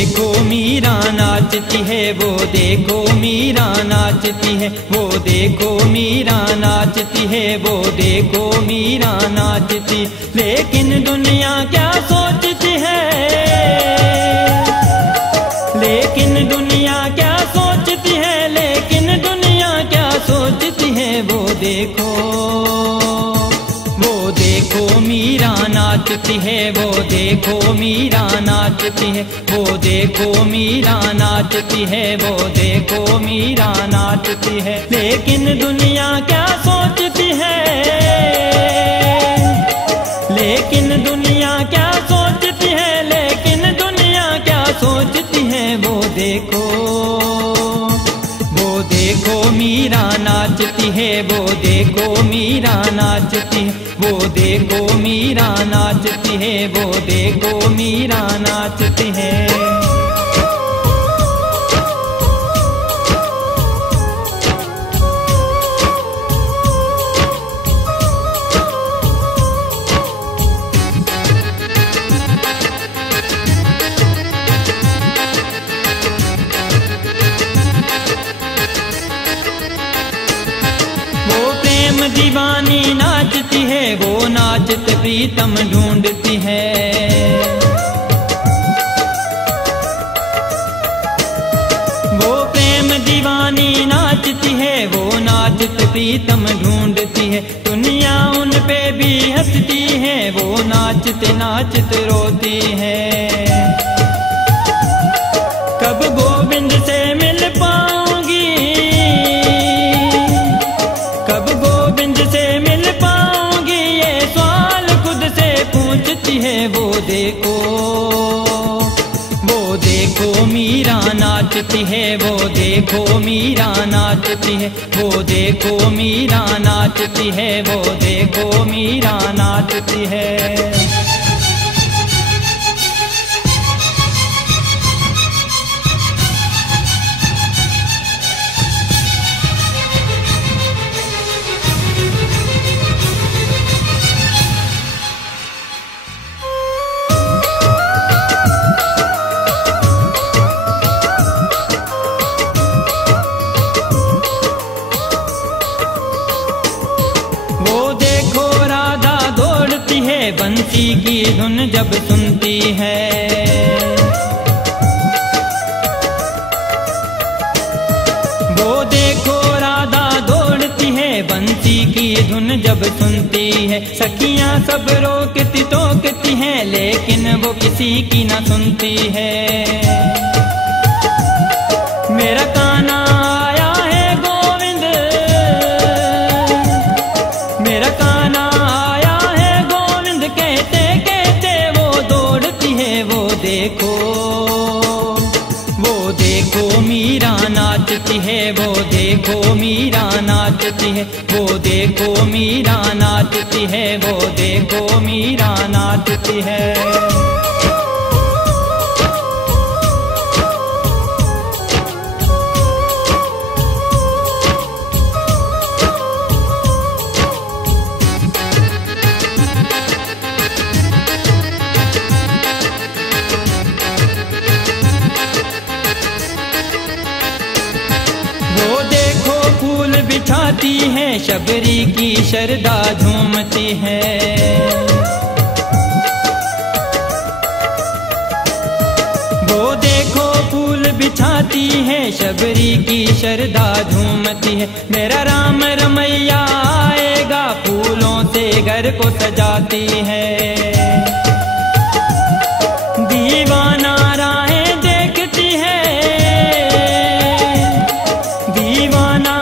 देखो मीरा नाचती है, वो देखो मीरा नाचती है, वो देखो मीरा नाचती है, वो देखो मीरा नाचती। लेकिन दुनिया क्या सोचती है, लेकिन दुनिया क्या सोचती है, लेकिन दुनिया क्या सोचती है। वो देखो मीरा नाचती है, वो देखो मीरा नाचती है, वो देखो मीरा नाचती है, वो देखो मीरा नाचती है। लेकिन दुनिया क्या सोचती है, लेकिन दुनिया क्या सोचती है, लेकिन दुनिया क्या सोचती है। वो देखो मीरा नाचती है, वो देखो मीरा नाचती है, वो देखो मीरा नाचती है, वो देखो मीरा नाचती है। दीवानी नाचती है, वो नाचत प्रीतम ढूंढती है, वो प्रेम दीवानी नाचती है, वो नाचत प्रीतम ढूंढती है। दुनिया उन पे भी हंसती है, वो नाचते नाचत रोती है। कब गोविंद से मिल पाऊंगी, कब गोविंद से मिल पाऊंगी, ये सवाल खुद से पूछती है। वो देखो मीरा नाचती है, वो देखो मीरा नाचती है, वो देखो मीरा नाचती है, वो देखो मीरा नाचती है। बंसी की धुन जब सुनती है, वो देखो राधा दौड़ती है, बंसी की धुन जब सुनती है। सखियां सब रोकती टोकती हैं, लेकिन वो किसी की ना सुनती है। मेरा कान्हा आया है गोविंद, मेरा कान्हा देखो मीरा नाचती है, वो देखो मीरा नाचती है, वो देखो मीरा नाचती है, वो देखो मीरा नाचती है। बिछाती है, शबरी की शरदा झूमती है, वो देखो फूल बिछाती है, शबरी की शरदा झूमती है। मेरा राम रमैया आएगा, फूलों से घर को सजाती है। दीवाना राहें देखती है, दीवाना है।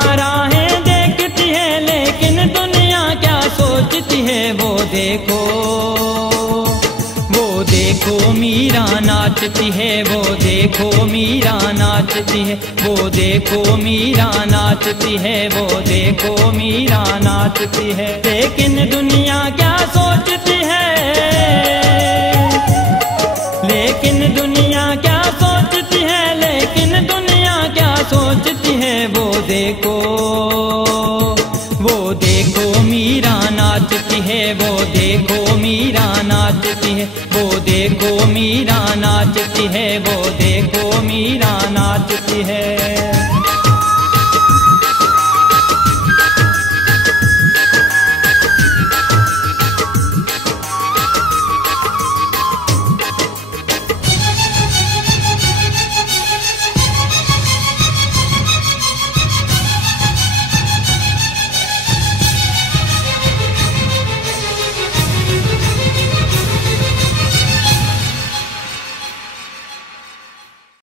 वो देखो मीरा नाचती है, वो देखो मीरा नाचती है, वो देखो मीरा नाचती है, वो देखो मीरा नाचती है। लेकिन दुनिया क्या सोचती है, लेकिन दुनिया क्या सोचती है, लेकिन दुनिया क्या सोचती है। वो देखो मीरा नाचती है, वो देखो मीरा नाच नाचती है, वो देखो मीरा नाचती है, वो देखो मीरा नाचती है।